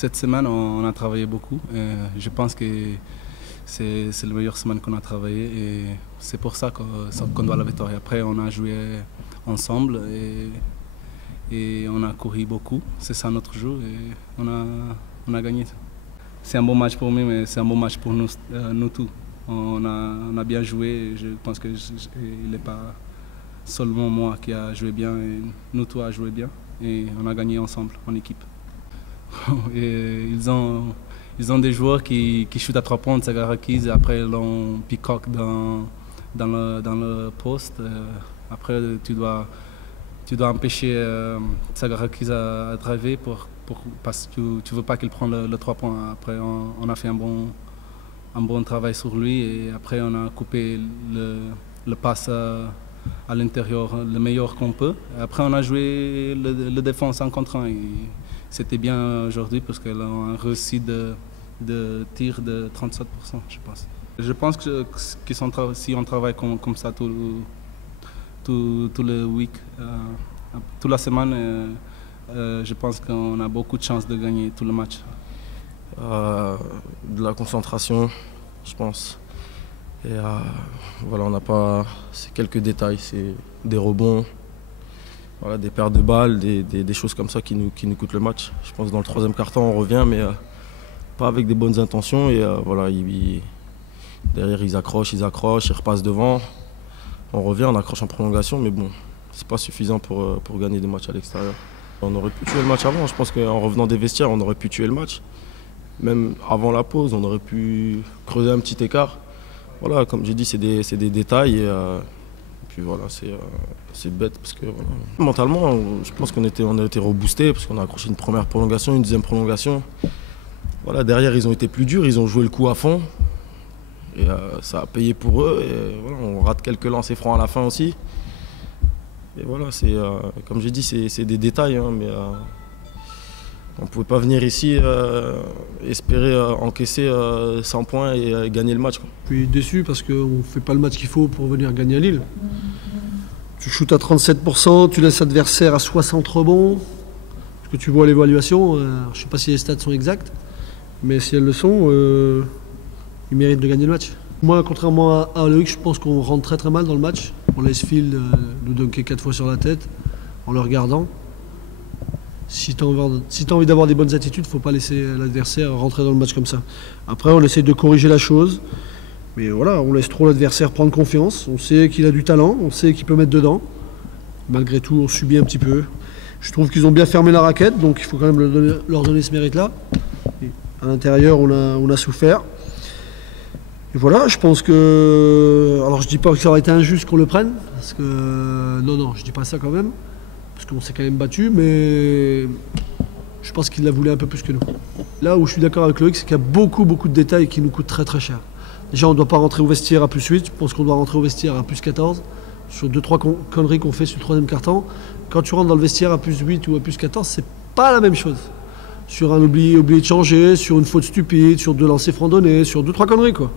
Cette semaine, on a travaillé beaucoup. Je pense que c'est la meilleure semaine qu'on a travaillé et c'est pour ça qu'on doit la victoire. Après, on a joué ensemble et on a couru beaucoup. C'est ça notre jeu et on a gagné. C'est un bon match pour moi, mais c'est un bon match pour nous tous. On a bien joué. Je pense qu'il n'est pas seulement moi qui a joué bien, et nous tous a joué bien et on a gagné ensemble en équipe. Et ils ont des joueurs qui shootent à 3 points, Tsagarakis, et après ils ont Peacock dans le poste. Après tu dois empêcher Tsagarakis à driver parce que tu ne veux pas qu'il prenne le 3 points. Après on a fait un bon travail sur lui et après on a coupé le passe à l'intérieur le meilleur qu'on peut. Après on a joué le défense 1 contre 1. C'était bien aujourd'hui parce qu'elle a un réussi de tir de 37%, je pense. Je pense que si on travaille comme ça tout le week, toute la semaine, je pense qu'on a beaucoup de chances de gagner tout le match. De la concentration, je pense. Et voilà, on n'a pas. C'est quelques détails, c'est des rebonds. Voilà, des pertes de balles, des choses comme ça qui nous coûtent le match. Je pense que dans le 3e quart-temps, on revient, mais pas avec des bonnes intentions. Et voilà, derrière, ils accrochent, ils repassent devant. On revient, on accroche en prolongation, mais bon, c'est pas suffisant pour gagner des matchs à l'extérieur. On aurait pu tuer le match avant. Je pense qu'en revenant des vestiaires, on aurait pu tuer le match. Même avant la pause, on aurait pu creuser un petit écart. Voilà, comme j'ai dit, c'est des détails. Et puis voilà, c'est bête parce que voilà. Mentalement, je pense qu'on a été reboostés parce qu'on a accroché une première prolongation, une deuxième prolongation. Voilà, derrière, ils ont été plus durs, ils ont joué le coup à fond. Et ça a payé pour eux. Et voilà, on rate quelques lancers francs à la fin aussi. Et voilà, comme j'ai dit, c'est des détails, hein, mais on ne pouvait pas venir ici espérer encaisser 100 points et gagner le match, quoi. Je suis déçu parce qu'on ne fait pas le match qu'il faut pour venir gagner à Lille. Tu shootes à 37%, tu laisses l'adversaire à 60 rebonds. Ce que tu vois à l'évaluation, je ne sais pas si les stats sont exactes, mais si elles le sont, ils méritent de gagner le match. Moi, contrairement à Loïc, je pense qu'on rentre très très mal dans le match. On laisse Phil nous dunker 4 fois sur la tête en le regardant. Si tu as envie d'avoir des bonnes attitudes, il ne faut pas laisser l'adversaire rentrer dans le match comme ça. Après, on essaie de corriger la chose. Mais voilà, on laisse trop l'adversaire prendre confiance. On sait qu'il a du talent, on sait qu'il peut mettre dedans. Malgré tout, on subit un petit peu. Je trouve qu'ils ont bien fermé la raquette, donc il faut quand même leur donner ce mérite-là. À l'intérieur, on a souffert. Et voilà, je pense que... Alors, je dis pas que ça aurait été injuste qu'on le prenne, parce que... Non, je dis pas ça quand même. Parce qu'on s'est quand même battu, mais je pense qu'il la voulait un peu plus que nous. Là où je suis d'accord avec Loïc, c'est qu'il y a beaucoup de détails qui nous coûtent très très cher. Déjà, on ne doit pas rentrer au vestiaire à +8, je pense qu'on doit rentrer au vestiaire à +14, sur 2-3 conneries qu'on fait sur le 3e quart-temps. Quand tu rentres dans le vestiaire à +8 ou à +14, c'est pas la même chose. Sur un oublié de changer, sur une faute stupide, sur 2 lancers francs donnés, sur 2-3 conneries, quoi.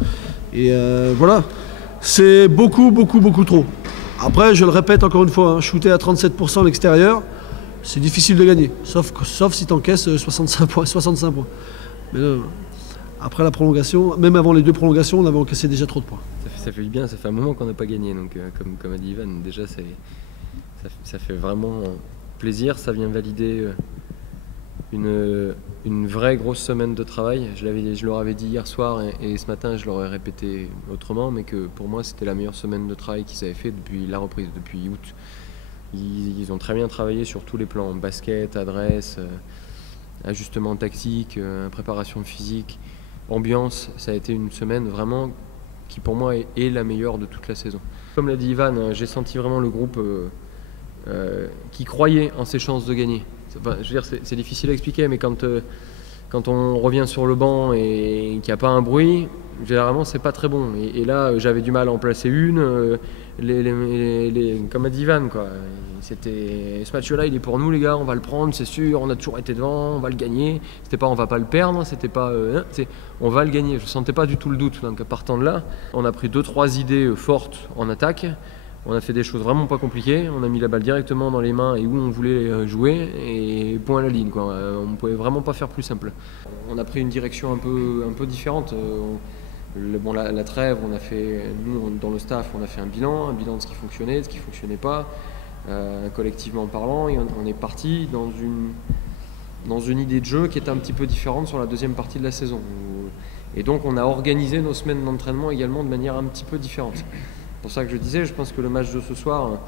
Et voilà, c'est beaucoup trop. Après, je le répète encore une fois, hein, shooter à 37% à l'extérieur, c'est difficile de gagner. Sauf si tu encaisses 65 points. Mais non, après la prolongation, même avant les 2 prolongations, on avait encaissé déjà trop de points. Ça fait du bien, ça fait un moment qu'on n'a pas gagné. Donc, comme a dit Ivan, déjà, ça fait vraiment plaisir. Ça vient valider une vraie grosse semaine de travail. Je leur avais dit hier soir et ce matin je leur ai répété autrement, mais que pour moi c'était la meilleure semaine de travail qu'ils avaient fait depuis la reprise, depuis août. Ils ont très bien travaillé sur tous les plans, basket, adresse, ajustement tactique, préparation physique, ambiance. Ça a été une semaine vraiment qui pour moi est la meilleure de toute la saison. Comme l'a dit Ivan, j'ai senti vraiment le groupe qui croyait en ses chances de gagner. Enfin, je veux dire, c'est difficile à expliquer, mais quand on revient sur le banc et qu'il n'y a pas un bruit, généralement c'est pas très bon. Et là, j'avais du mal à en placer une. Comme a dit Ivan, quoi. Ce match-là, il est pour nous, les gars. On va le prendre, c'est sûr. On a toujours été devant, on va le gagner. C'était pas, on va pas le perdre. C'était pas, on va le gagner. Je sentais pas du tout le doute. Donc, partant de là, on a pris 2-3 idées fortes en attaque. On a fait des choses vraiment pas compliquées, on a mis la balle directement dans les mains et où on voulait jouer, et point à la ligne, quoi. On ne pouvait vraiment pas faire plus simple. On a pris une direction un peu différente. La trêve, on a fait, nous dans le staff, on a fait un bilan de ce qui fonctionnait, de ce qui ne fonctionnait pas, collectivement parlant, et on est parti dans une idée de jeu qui était un petit peu différente sur la deuxième partie de la saison. Et donc on a organisé nos semaines d'entraînement également de manière un petit peu différente. C'est pour ça que je disais, je pense que le match de ce soir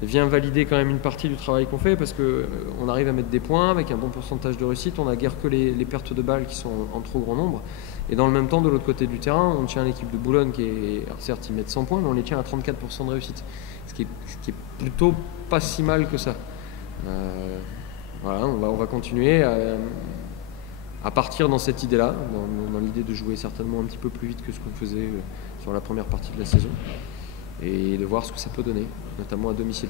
vient valider quand même une partie du travail qu'on fait, parce qu'on arrive à mettre des points avec un bon pourcentage de réussite, on n'a guère que les pertes de balles qui sont en trop grand nombre. Et dans le même temps, de l'autre côté du terrain, on tient l'équipe de Boulogne qui est, alors certes ils mettent 100 points, mais on les tient à 34% de réussite. Ce qui est plutôt pas si mal que ça. Voilà, on va continuer à partir dans cette idée-là, dans l'idée de jouer certainement un petit peu plus vite que ce qu'on faisait sur la première partie de la saison, et de voir ce que ça peut donner, notamment à domicile.